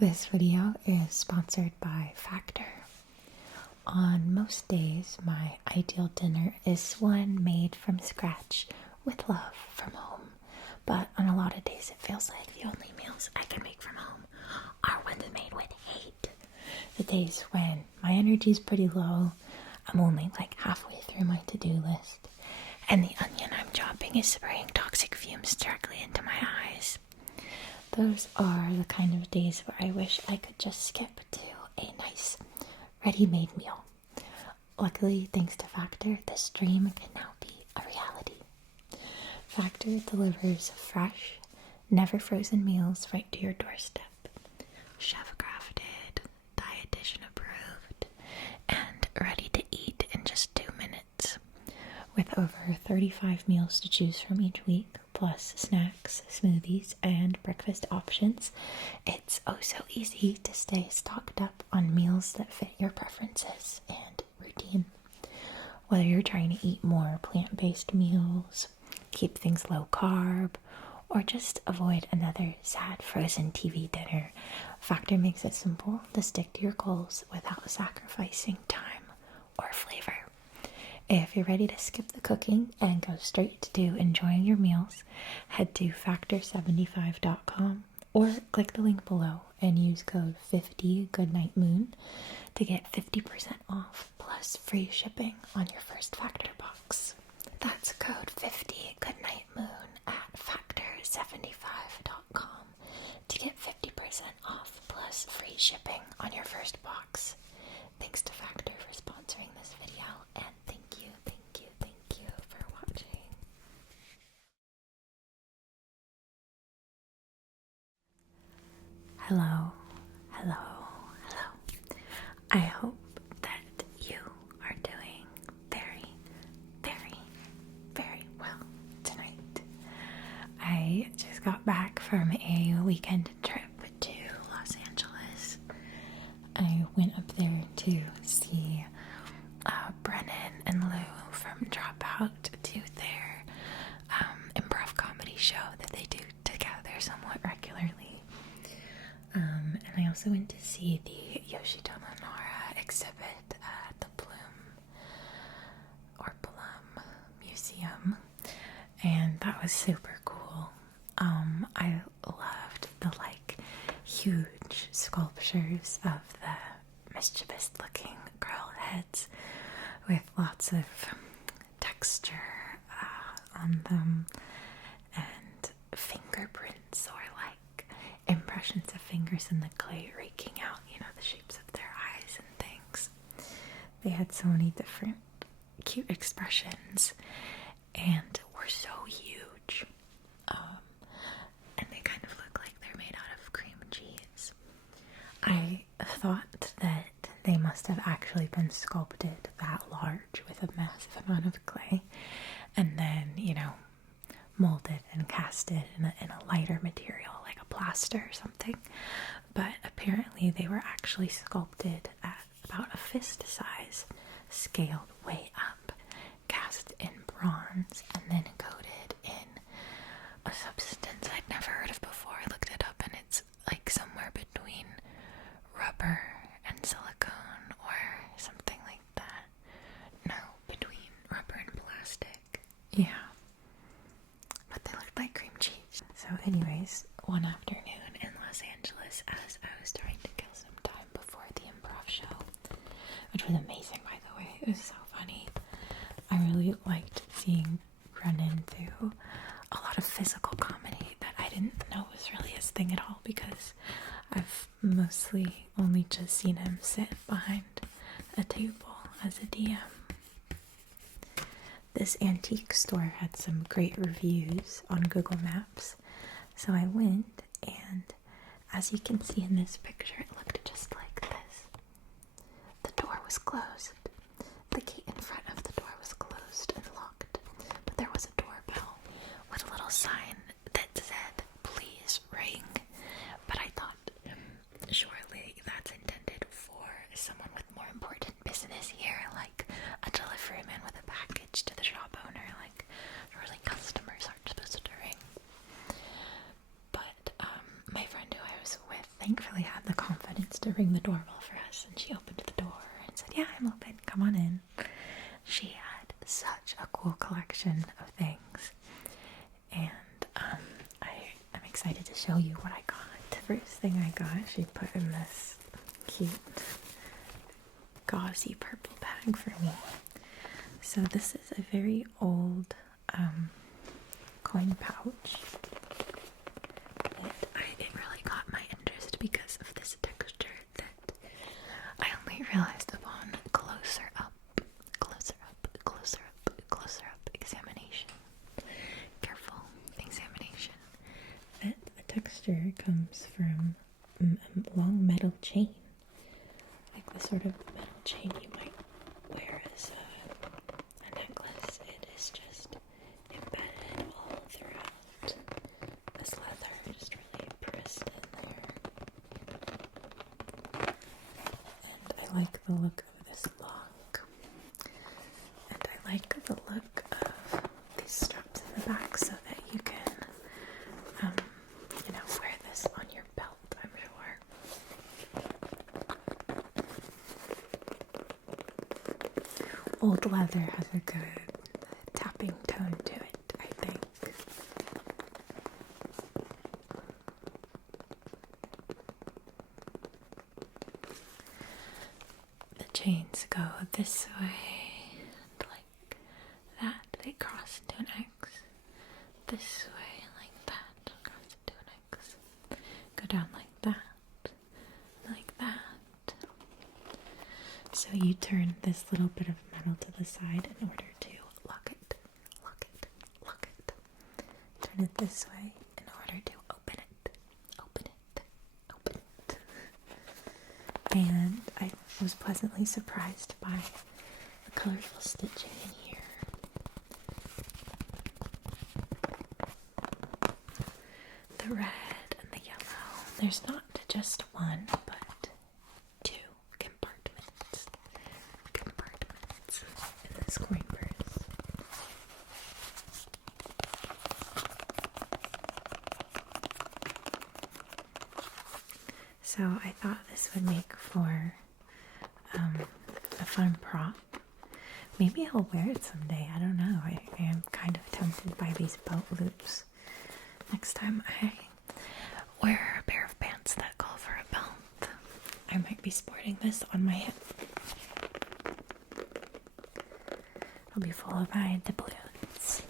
This video is sponsored by Factor. On most days, my ideal dinner is one made from scratch with love from home. But on a lot of days, it feels like the only meals I can make from home are ones made with hate. The days when my energy is pretty low, I'm only like halfway through my to-do list, and the onion I'm chopping is spraying toxic fumes directly into my eyes. Those are the kind of days where I wish I could just skip to a nice, ready-made meal. Luckily, thanks to Factor, this dream can now be a reality. Factor delivers fresh, never-frozen meals right to your doorstep. Chef-crafted, dietitian-approved, and ready to eat in just 2 minutes. With over 35 meals to choose from each week, plus snacks, smoothies, and breakfast options, it's oh so easy to stay stocked up on meals that fit your preferences and routine. Whether you're trying to eat more plant-based meals, keep things low carb, or just avoid another sad frozen TV dinner, Factor makes it simple to stick to your goals without sacrificing time or flavor. If you're ready to skip the cooking and go straight to enjoying your meals, head to factor75.com or click the link below and use code 50GoodnightMoon to get 50% off plus free shipping on your first Factor box. That's code 50GoodnightMoon at factor75.com to get 50% off plus free shipping on your first box. Thanks to Factor for sponsoring this video, and thank you for watching. Hello. I hope that you are doing very well tonight. I just got back from a weekend trip to Los Angeles. I went up there to see Brennan and Lou from Dropout do their improv comedy show that they do together somewhat regularly. And I also went to see the Yoshitomo Nara exhibit at the Bloom Museum, and that was super cool. I loved the huge sculptures of the mischievous looking girl heads with lots of texture on them and fingerprints or impressions of fingers in the clay raking out, the shapes of their eyes and things. They had so many different cute expressions and were so huge. And they kind of look like they're made out of cream cheese. I thought that they must have actually been sculpted that large with a massive amount of clay and then, molded and casted in a lighter material like a plaster or something. But apparently they were actually sculpted at about a fist size, scaled way up, cast in bronze, and then coated in a substance I'd never heard of before. I looked it up and it's somewhere between rubber and silicone or something like that. No, between rubber and plastic. Yeah. But they looked like cream cheese. So anyways, one afternoon in Los Angeles as I was trying to kill some time before the improv show, which was amazing, by the way. It was so funny. I really liked seeing Brennan do a lot of physical comedy that I didn't know was really his thing at all, because I've mostly only just seen him sit behind a table as a DM. This antique store had some great reviews on Google Maps, so I went, and as you can see in this picture, it looked just like this. The door was closed. The gate in front of the door was closed and locked, but there was a doorbell with a little sign that said, "Please ring." But I thought, surely that's intended for someone with more important business here, like a delivery man with a package to the shop owner. Surely customers aren't supposed to ring. But my friend who I was with thankfully had the to ring the doorbell for us, and she opened the door and said, "Yeah, I'm open. Come on in." She had such a cool collection of things, and I'm excited to show you what I got. The first thing I got, she put in this cute gauzy purple bag for me. So this is a very old coin pouch, and it really got my interest because of this texture that I only realized upon closer up examination, careful examination, that the texture comes from a long metal chain, like the sort of metal chain you might wear as a necklace. It is just embedded all throughout this leather, just really pressed in there. And I like the look of this lock, and I like the look of these straps in the back so that you can, wear this on your belt, I'm sure. Old leather has a good tapping tone to it, I think. The chains go this way, and like that, they cross into an X. This way, like that, cross into an X. Go down like that, like that. So you turn this little bit of metal to the side in order to lock it, lock it, lock it. Turn it this way in order to open it, open it, open it. And I was pleasantly surprised by the colorful stitching in here. The red and the yellow. There's not just one, but two compartments in this coin purse. So I thought this would make for a fun prop. Maybe I'll wear it someday. I don't know. I am kind of tempted by these belt loops. Next time I wear a pair of pants that call for a belt, I might be sporting this on my hip. I'll be followed by doubloons.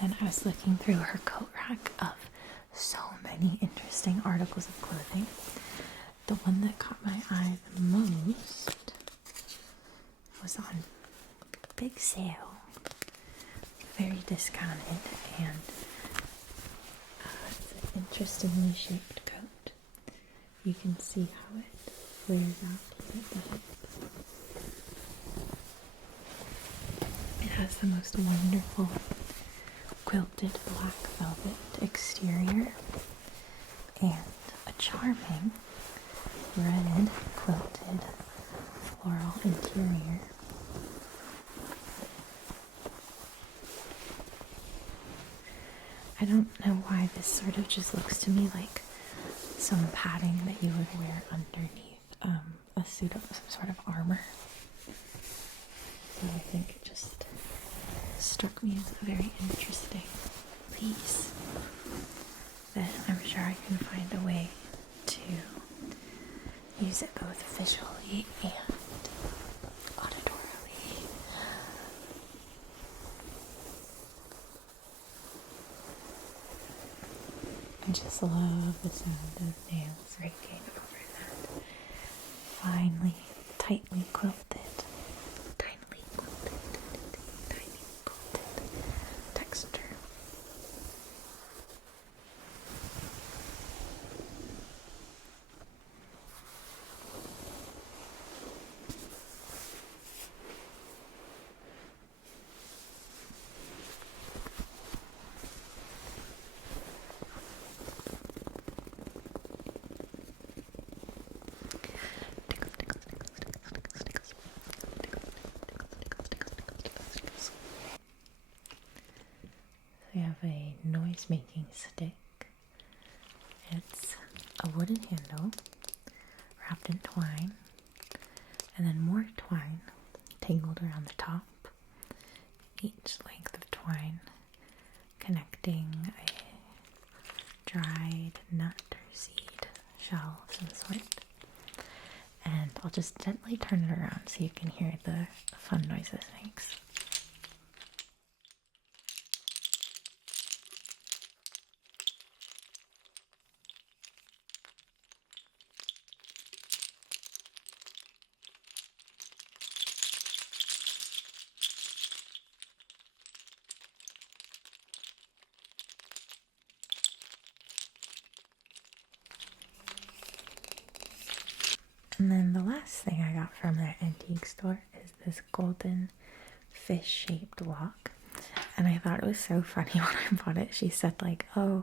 And I was looking through her coat rack of so many interesting articles of clothing. The one that caught my eye the most was on big sale, very discounted, and it's an interestingly shaped coat. You can see how it flares out here at the hip. It has the most wonderful quilted black velvet exterior and a charming red quilted floral interior. I don't know why this sort of just looks to me like some padding that you would wear underneath a suit of some sort of armor. So I think it just struck me as a very interesting piece that I'm sure I can find a way to use it both visually and auditorily. I just love the sound of nails raking over that finely, tightly quilted, texture. a noise making stick. It's a wooden handle wrapped in twine, and then more twine tangled around the top, each length of twine connecting a dried nut or seed shell of some sort. And I'll just gently turn it around so you can hear the fun noises it makes. And then the last thing I got from that antique store is this golden fish-shaped lock. And I thought it was so funny when I bought it. She said like, oh,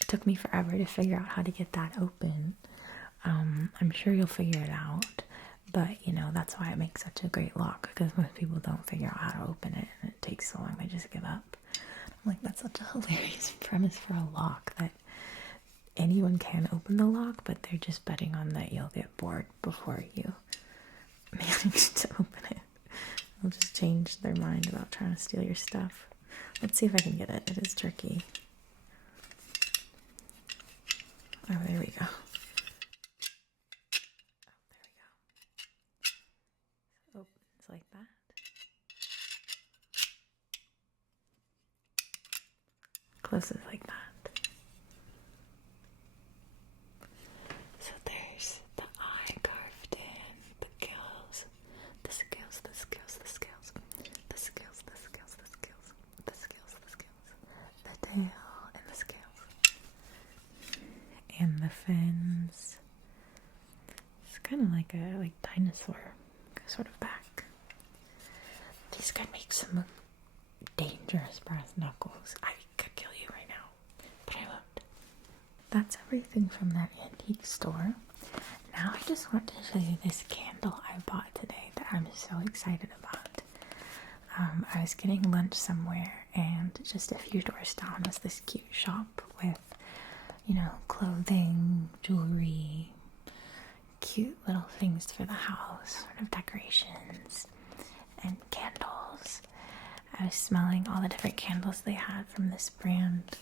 it took me forever to figure out how to get that open. I'm sure you'll figure it out. But, you know, that's why it makes such a great lock, because most people don't figure out how to open it and it takes so long they just give up. I'm like, that's such a hilarious premise for a lock, that anyone can open the lock, but they're just betting on that you'll get bored before you manage to open it. They'll just change their mind about trying to steal your stuff. Let's see if I can get it. It is tricky. Oh, there we go. Opens like that. Closes like that. So there's the eye carved in, the gills, the scales, the scales, the scales, the scales, the scales, the scales, the scales, the scales, the tail and the scales, and the fins. It's kind of like a dinosaur sort of back. These could make some dangerous brass knuckles. I could kill you right now, but I won't. That's everything from that antique store. Now I just want to show you this candle I bought today that I'm so excited about. I was getting lunch somewhere, and just a few doors down was this cute shop with, you know, clothing, jewelry, cute little things for the house, sort of decorations, and candles. I was smelling all the different candles they had from this brand,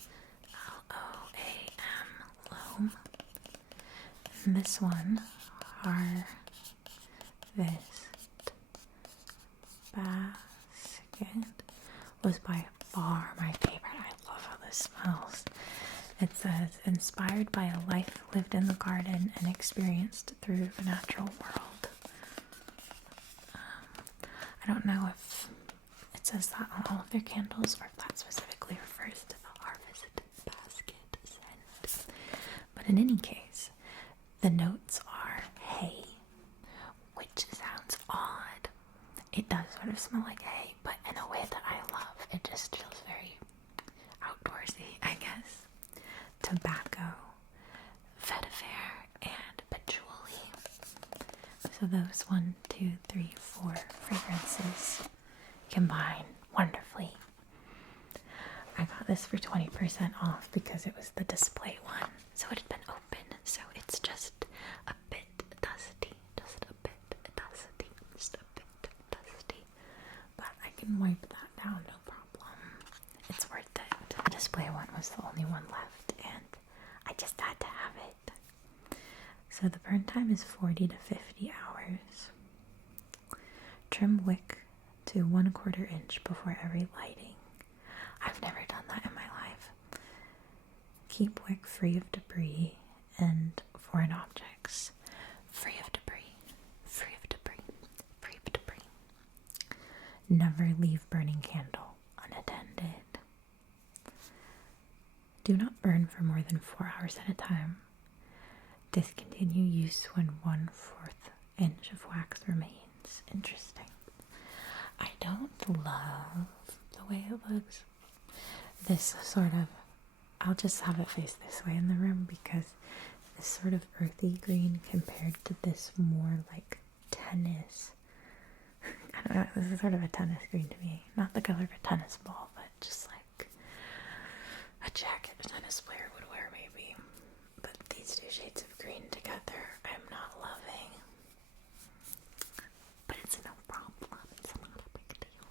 Loam. And this one, Harvest Basket, was by far my favorite. I love how this smells. It says, inspired by a life lived in the garden and experienced through the natural world. I don't know if it says that on all of their candles or if that specifically refers to the Harvest Basket scent. But in any case, the notes are hay, which sounds odd. It does sort of smell like hay, but in a way that I love. It just feels very outdoorsy, I guess. Tobacco, vetiver, and patchouli. So those 1, 2, 3, 4 fragrances combine wonderfully. I got this for 20% off because it was the display one, so it had been open, so it's just a bit dusty, just a bit dusty, just a bit dusty, but I can wipe that down, no problem. It's worth it. The display one was the only one left, and I just had to have it. So the burn time is 40 to 50 hours. Trim wick to 1/4 inch before every lighting. I've never done that in my life. Keep wick free of debris and foreign objects. Free of debris. Free of debris. Free of debris. Never leave burning candle unattended. Do not burn for more than 4 hours at a time. Discontinue use when 1/4 inch of wax remains. Interesting. I don't love the way it looks. This sort of, I'll just have it face this way in the room because this sort of earthy green compared to this more like tennis. I don't know, this is sort of a tennis green to me. Not the color of a tennis ball, but just like a jacket a tennis player would wear, maybe. But these two shades of green together, I'm not loving. But it's no problem. It's not a big deal.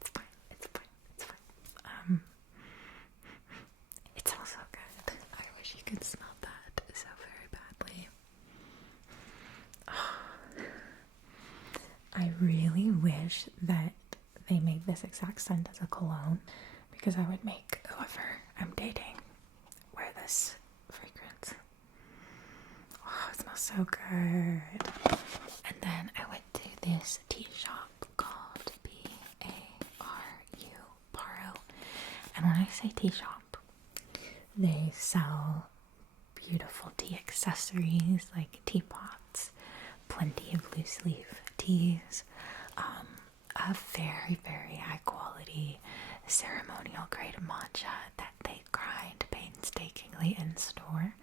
It's fine. It's fine. It's fine. It smells so good. I wish you could smell that so very badly. I really wish that they made this exact scent as a cologne, because I would make whoever I'm dating wear this fragrance. Oh, it smells so good. And then I went to this tea shop called B-A-R-U, Baro. And when I say tea shop, they sell beautiful tea accessories like teapots, plenty of loose leaf teas, a very, very high quality ceremonial grade matcha that they grind painstakingly in store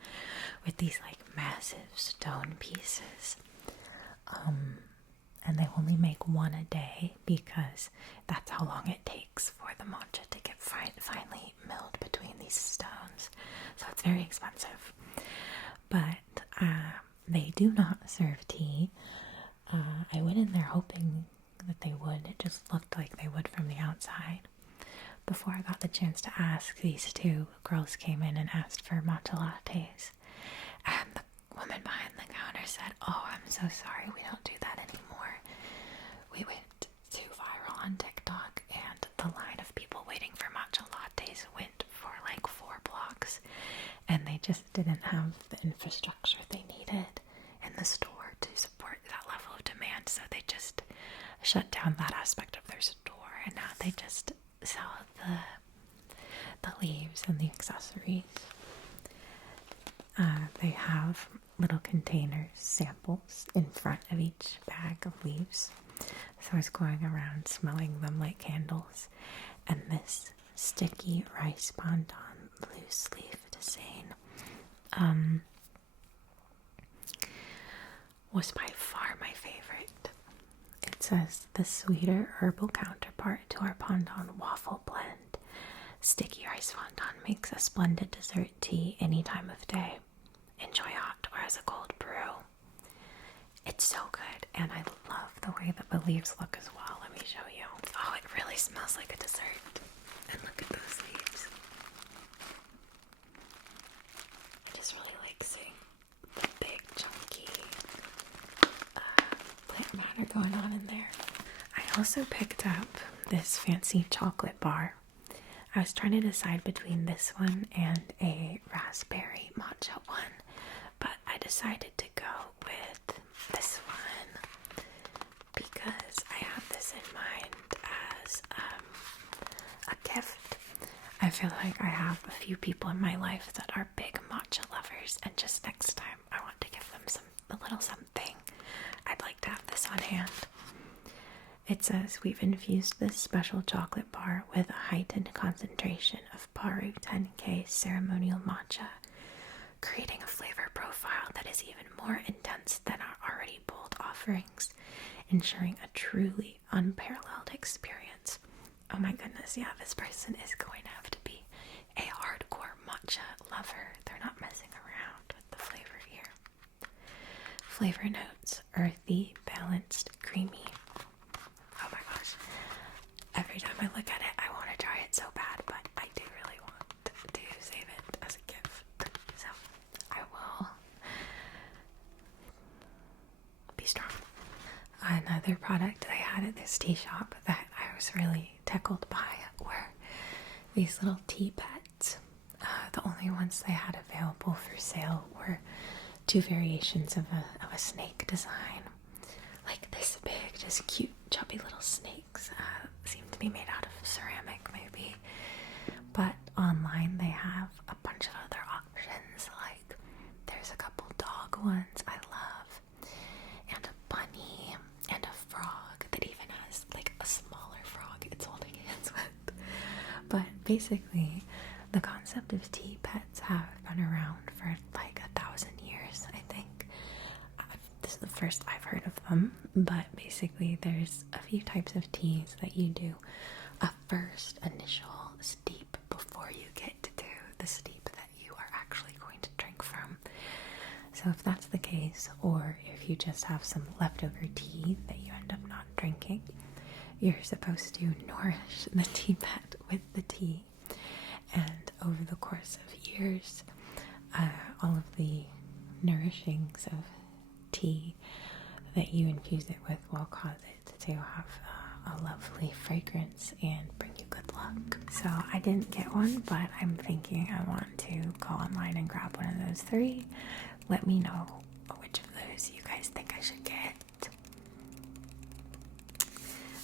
with these like massive stone pieces. And they only make one a day because that's how long it takes for the matcha to get finely milled between these stones. So it's very expensive. But they do not serve tea. I went in there hoping that they would. It just looked like they would from the outside. Before I got the chance to ask, these two girls came in and asked for matcha lattes. And the woman behind the counter said, "Oh, I'm so sorry, we don't do that anymore. We went too viral on TikTok, and the line of people waiting for matcha lattes went for like 4 blocks, and they just didn't have the infrastructure they needed in the store to support that level of demand, so they just shut down that aspect of their store, and now they just sell the leaves and the accessories." They have little containers, samples in front of each bag of leaves. So I was going around smelling them like candles. And this sticky rice bonbon loose leaf tisane was by far my favorite. It says the sweeter herbal counterpart to our pandan waffle blend. Sticky rice fondant makes a splendid dessert tea any time of day. Enjoy hot or as a cold brew. It's so good, and I love the way that the leaves look as well. Let me show you. Oh, it really smells like a dessert. And look at those leaves. I just really like seeing the big, chunky plant matter going on in there. I also picked up this fancy chocolate bar. I was trying to decide between this one and a raspberry matcha one, but I decided to go with this one because I have this in mind as a gift. I feel like I have a few people in my life that are big matcha lovers, and just next time I want to give them a little something, I'd like to have this on hand. It says, we've infused this special chocolate bar with a heightened concentration of Paru 10K ceremonial matcha, creating a flavor profile that is even more intense than our already bold offerings, ensuring a truly unparalleled experience. Oh my goodness, yeah, this person is going to have to be a hardcore matcha lover. They're not messing around with the flavor here. Flavor notes: earthy, balanced, creamy. Oh my gosh. Every time I look at it, I want to try it so bad, but I do really want to save it as a gift. So I will be strong. Another product I had at this tea shop that I was really tickled by were these little tea pets. The only ones they had available for sale were 2 variations of a snake design. Like this big, just cute, chubby little snakes. Seem to be made out of ceramic, maybe. But online they have a bunch of other options. Like there's a couple dog ones I love, and a bunny, and a frog that even has like a smaller frog it's holding hands with. But basically, the concept of tea pets have been around for like 1,000 years, I think. This is the first I've heard of them, but basically there's a few types of teas that you do a first initial steep before you get to the steep that you are actually going to drink from. So if that's the case, or if you just have some leftover tea that you end up not drinking, you're supposed to nourish the tea bed with the tea. And over the course of years, all of the nourishings of tea that you infuse it with will cause it to have a lovely fragrance and bring you good luck. So I didn't get one, but I'm thinking I want to go online and grab one of those 3. Let me know which of those you guys think I should get.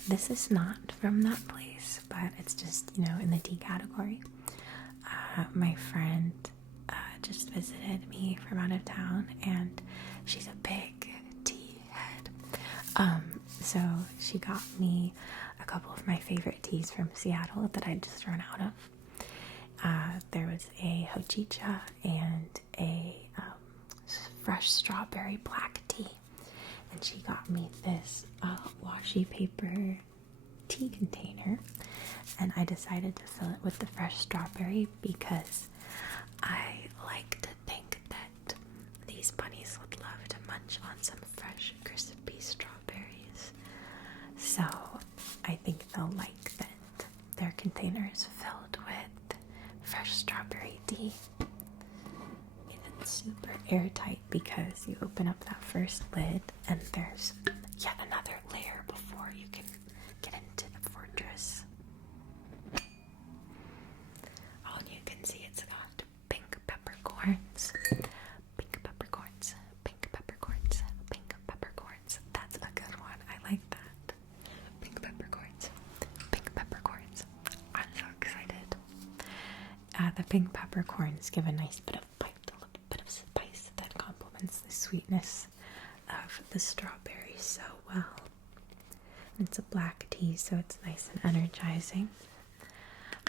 This is not from that place, but it's just, in the tea category. My friend just visited me from out of town, and she's a big tea head. So she got me a couple of my favorite teas from Seattle that I'd just run out of. There was a hojicha and a fresh strawberry black tea, and she got me this washi paper tea container, and I decided to fill it with the fresh strawberry because I like to think that these bunnies would love to munch on some fresh crispy strawberries. So I think they'll like that their container is filled with fresh strawberry tea. It's super airtight because you open up that first lid and there's yet another layer before you can get into the fortress. Oh, and you can see it's got pink peppercorns. Pink peppercorns. Pink peppercorns. Pink peppercorns. That's a good one. I like that. Pink peppercorns. Pink peppercorns. I'm so excited. The pink peppercorns give a nice bit of bite, a little bit of spice that complements the sweetness of the strawberries so well. It's a black tea, so it's nice and energizing.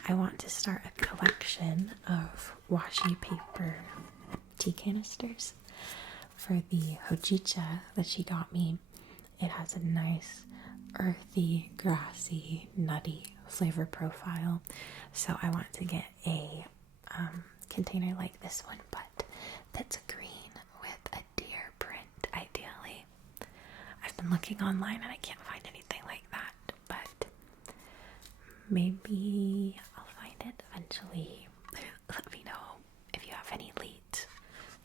I want to start a collection of washi paper tea canisters for the hojicha that she got me. It has a nice earthy, grassy, nutty flavor profile, so I want to get a container like this one, but that's green with a deer print, ideally. I've been looking online and I can't find anything like that, but maybe I'll find it eventually. Let me know if you have any leads.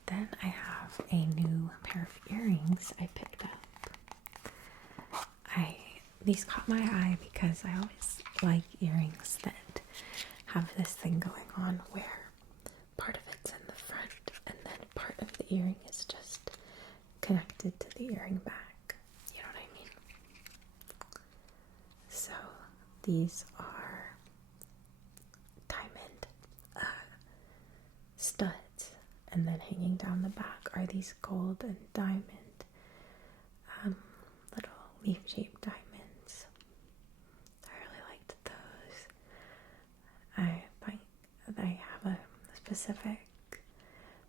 Then I have a new pair of earrings I picked up. These caught my eye because I always like earrings that have this thing going on where part of it's in the front and then part of the earring is just connected to the earring back. You know what I mean? So these are diamond studs, and then hanging down the back are these gold and diamond little leaf-shaped diamonds. I really liked those. I have a specific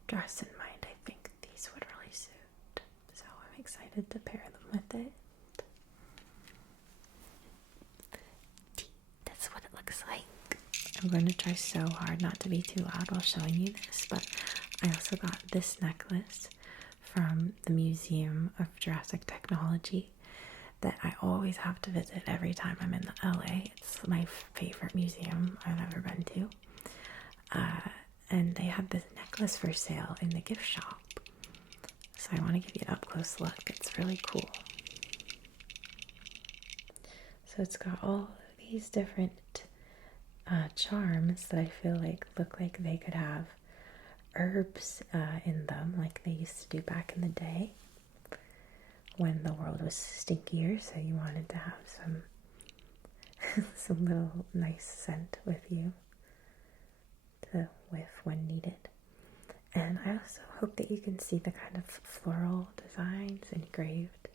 dress in mind. I think these would really suit, so I'm excited to pair them with it. That's what it looks like. I'm going to try so hard not to be too loud while showing you this, but I also got this necklace from the Museum of Jurassic Technology that I always have to visit every time I'm in LA. It's my favorite museum I've ever been to. And they had this necklace for sale in the gift shop. So I want to give you an up-close look. It's really cool. So it's got all of these different charms that I feel like look like they could have herbs in them, like they used to do back in the day when the world was stinkier, so you wanted to have some little nice scent with you to whiff when needed. And I also hope that you can see the kind of floral designs engraved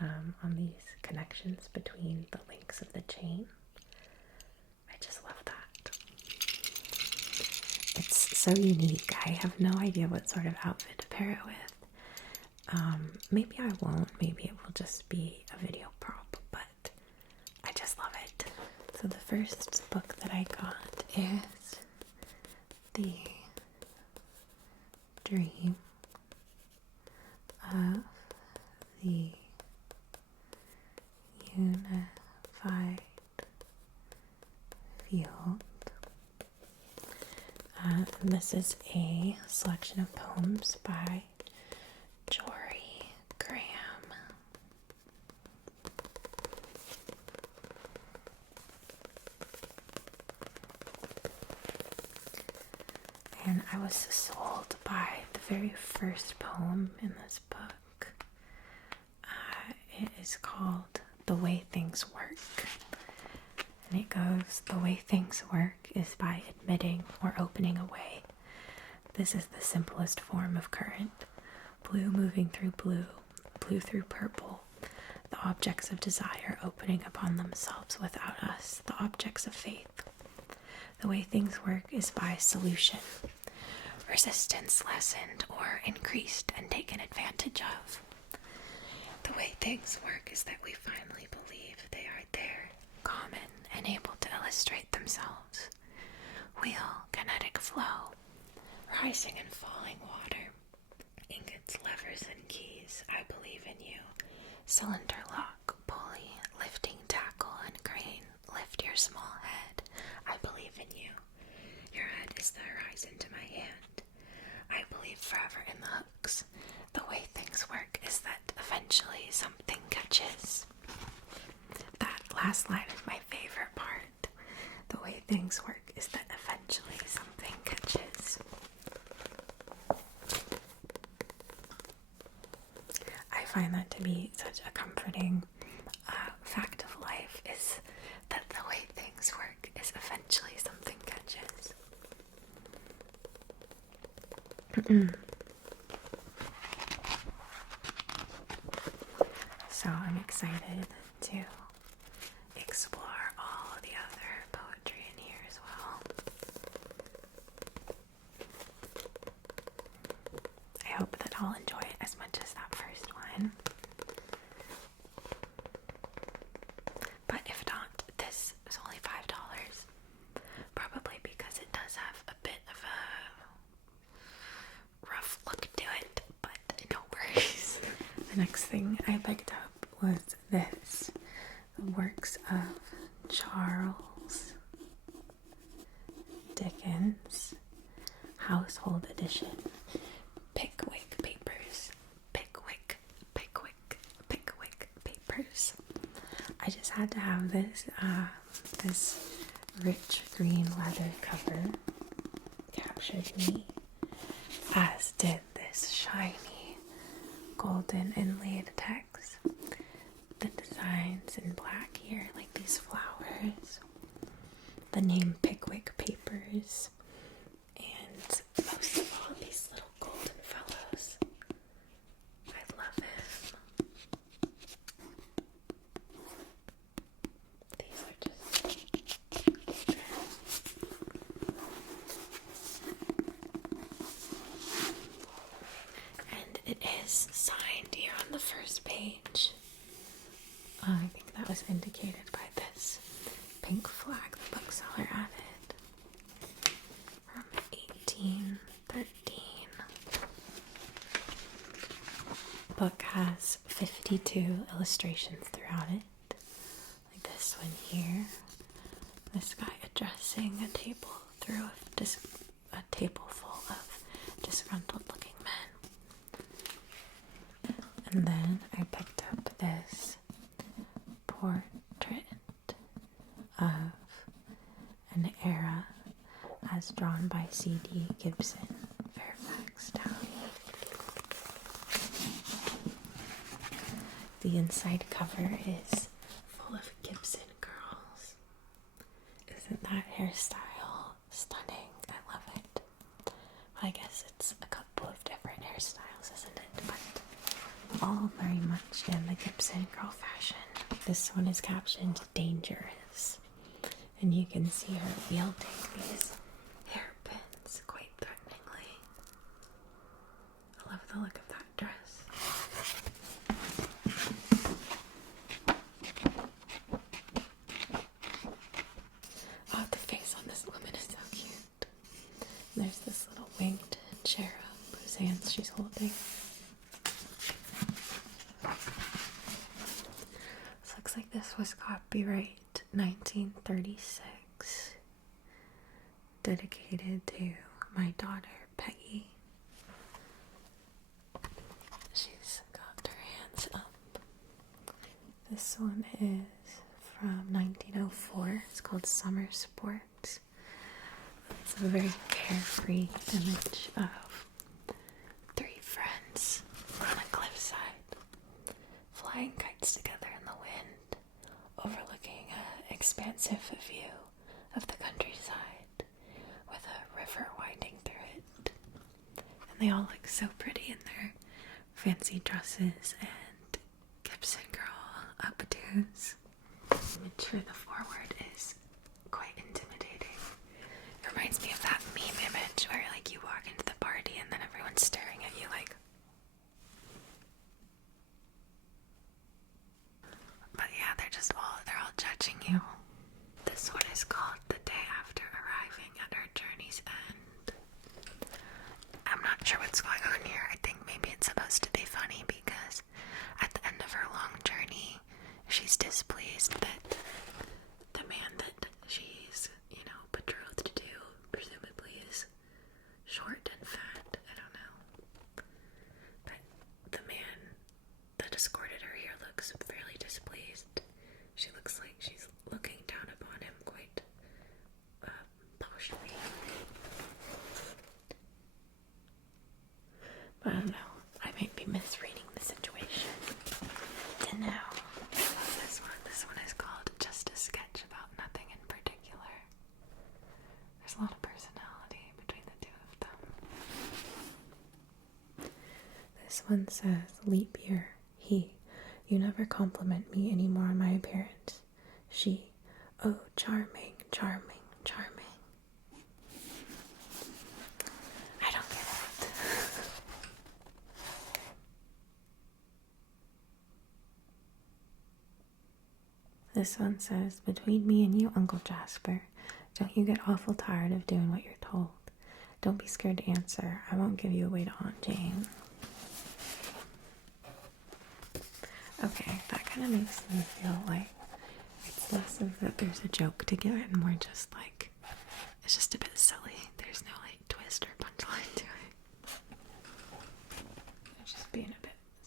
on these connections between the links of the chain. I just love that. It's so unique. I have no idea what sort of outfit to pair it with. Maybe I won't. Maybe it will just be a video prop, but I just love it. So the first book that I got is the dream of the unified field. And this is a selection of poems by Jory Graham. And I was sold by the very first poem in this book. It is called The Way Things Work. And it goes, the way things work is by admitting or opening a way. This is the simplest form of current. Blue moving through blue, blue through purple. The objects of desire opening upon themselves without us, the objects of faith. The way things work is by solution. Resistance lessened or increased and taken advantage of. The way things work is that we finally believe they are there, common and able to illustrate themselves. Wheel, kinetic flow, rising and falling water, ingots, levers, and keys, I believe in you. Cylinder lock, pulley, lifting tackle, and crane, lift your small head, I believe in you. Your head is the horizon to my hand. I believe forever in the hooks. The way things work is that eventually something catches. That last line is my favorite part. The way things work is that eventually something catches. I find that to be such a comforting fact of life, is that the way things work is eventually something catches. So I'm excited to explore all the other poetry in here as well. I hope that I'll enjoy it as much as that first one. But if not, this is only $5. Probably because it does have a bit of a rough look to it, but no worries. The next thing I picked up was this. The works of Charles Dickens, Household Edition. Pickwick Papers. Pickwick Papers. I just had to have this, this rich green leather cover captured me, as did this shiny golden inlaid text. The designs in black here, like these flowers. The name Pickwick Papers. And most of all, these little golden fellows. I love him. These are just and it is signed here on the first page. I think that was indicated by this pink flag the bookseller added from 1813. The book has 52 illustrations throughout it, like this one here. This guy addressing a table through a table full of disgruntled looking men. And then I picked up this portrait of an era as drawn by C.D. Gibson, Fairfax Town. The inside cover is full of Gibson girls. Isn't that hairstyle stunning? I love it. I guess it's a couple of different hairstyles, isn't it? But all very much in the Gibson girl fashion. This one is captioned "Dangerous," and you can see her wielding these hairpins quite threateningly. I love the look of that dress. Oh, the face on this woman is so cute. There's pants she's holding. This looks like this was copyright 1936. Dedicated to my daughter, Peggy. She's got her hands up. This one is from 1904. It's called Summer Sports. It's a very carefree image of three friends on a cliffside, flying kites together in the wind, overlooking an expansive view of the countryside with a river winding through it. And they all look so pretty in their fancy dresses and Gibson girl updos. The image for the forward is quite intimidating. It reminds me of that meme image where like you walk into the party and then everyone's staring at you like. But yeah, they're all judging you. This one is called The Day After Arriving at Her Journey's End. I'm not sure what's going on here. I think maybe it's supposed to be funny because at the end of her long journey, she's displeased that the man that she's, betrothed to, presumably is short and fat. I don't know. But the man that escorted her here looks fairly displeased. She looks like she's looking down upon him quite poshly. But I don't know. I might be misreading the situation. And now, I love this one. This one is called Just a Sketch About Nothing in Particular. There's a lot of personality between the two of them. This one says, leap year. He, you never compliment me anymore on my appearance. She, oh, charming, charming, charming. I don't get it. This one says, between me and you, Uncle Jasper, don't you get awful tired of doing what you're told? Don't be scared to answer. I won't give you away to Aunt Jane. Okay, that kind of makes me feel like it's less of that there's a joke to give it and more just like, it's just a bit silly. There's no like twist or punchline to it. It's just being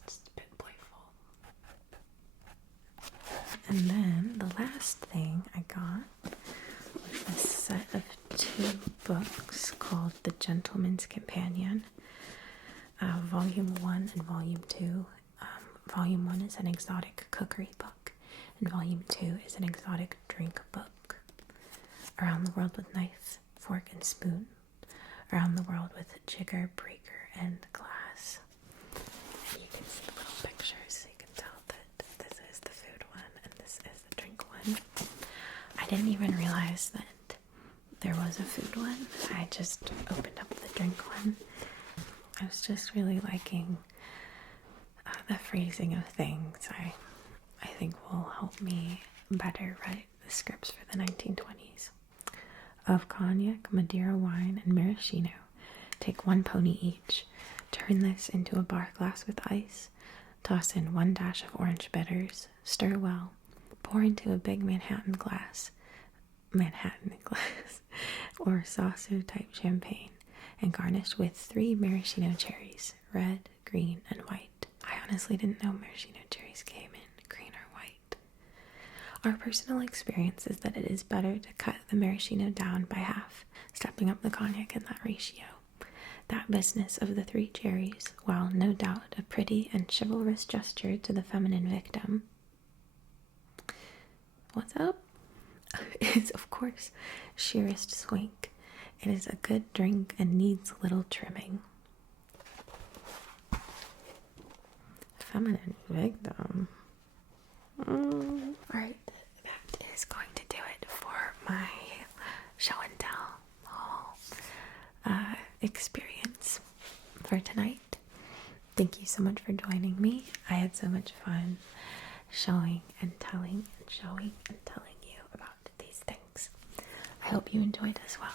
just a bit playful. And then the last thing I got was a set of 2 books called The Gentleman's Companion, Volume 1 and Volume 2. Volume 1 is an exotic cookery book, and Volume 2 is an exotic drink book. Around the World with Knife, Fork, and Spoon. Around the World with Jigger, Breaker, and Glass. And you can see the little pictures so you can tell that this is the food one and this is the drink one. I didn't even realize that there was a food one. I just opened up the drink one. I was just really liking the phrasing of things. I think will help me better write the scripts for the 1920s. Of cognac, Madeira wine, and maraschino, take 1 pony each. Turn this into a bar glass with ice. Toss in 1 dash of orange bitters. Stir well. Pour into a big Manhattan glass, or saucer type champagne, and garnish with 3 maraschino cherries, red, green, and white. I honestly didn't know maraschino cherries came in green or white. Our personal experience is that it is better to cut the maraschino down by half, stepping up the cognac in that ratio. That business of the 3 cherries, while no doubt a pretty and chivalrous gesture to the feminine victim, what's up? Is of course sheerest swink. It is a good drink and needs little trimming. Feminine victim. Alright, that is going to do it for my show and tell haul experience for tonight. Thank you so much for joining me. I had so much fun showing and telling you about these things. I hope you enjoyed as well.